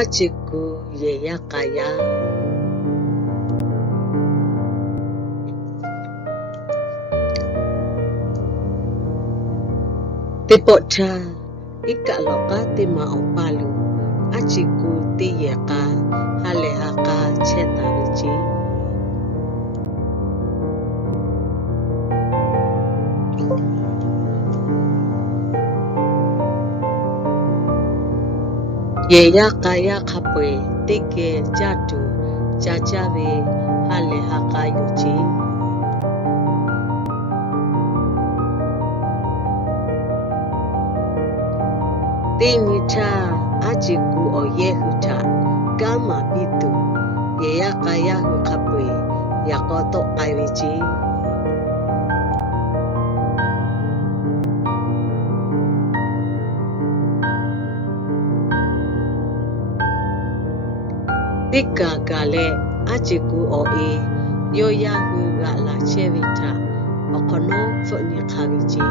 achiku ye yakaya. Tepota ikaloka tema opalu achiku tiyeka halehaka chetavichi. Ye yakaya kapwe tike jatu jajave halehaka yuchi. Tinita ajiku oyehuta gama bitu ye yakaya hukapwe yakoto kaivichi. Tika gale ajiku oe yoyahu gala chevita okono foni kavichi.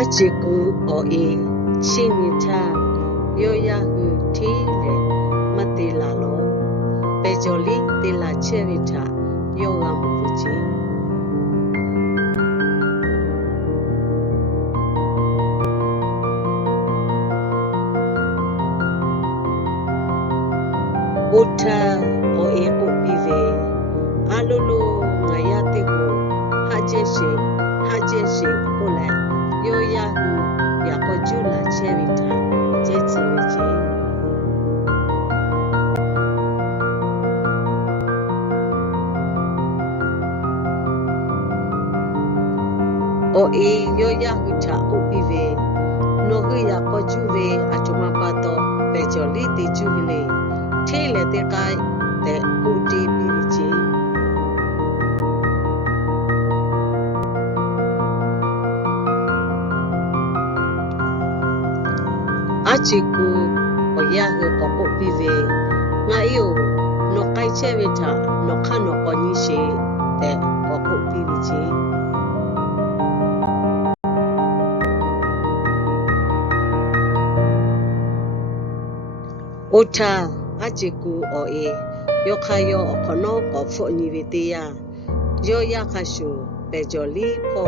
Ajiku oe chinita yoyahu tile matilalo pejoli tila chevita yogamuvichi. Uta oe upive alulu ngayatiku hajeshe kule yoyahu yakojula chevita jetivichi. Oe yoyahuta upive nohu yakojuve atumapato pejoli de juvile tele de kai de uti pirichi. Achiku oyahu kokupive ngayo no kai chevita no kano konyishe de kokupirichi. Uta ajiku oe yokayo okono kofo nivetea yo yakashu pejoli po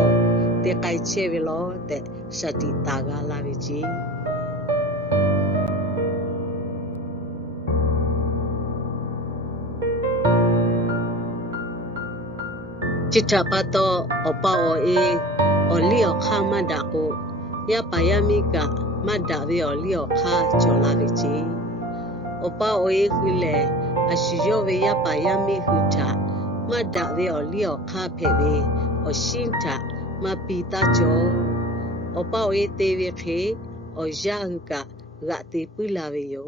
de kaichevelo de shatitaga lavichi. Chitapato opa oe olio kamadako yapayamika madavi olio ka cholavichi. Opa oe hule ashiyove yapayami huta madave olio kapeve oshinta mapita jo. Opa oe teveke ojahuka gate pulaveyo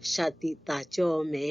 shatita jo me.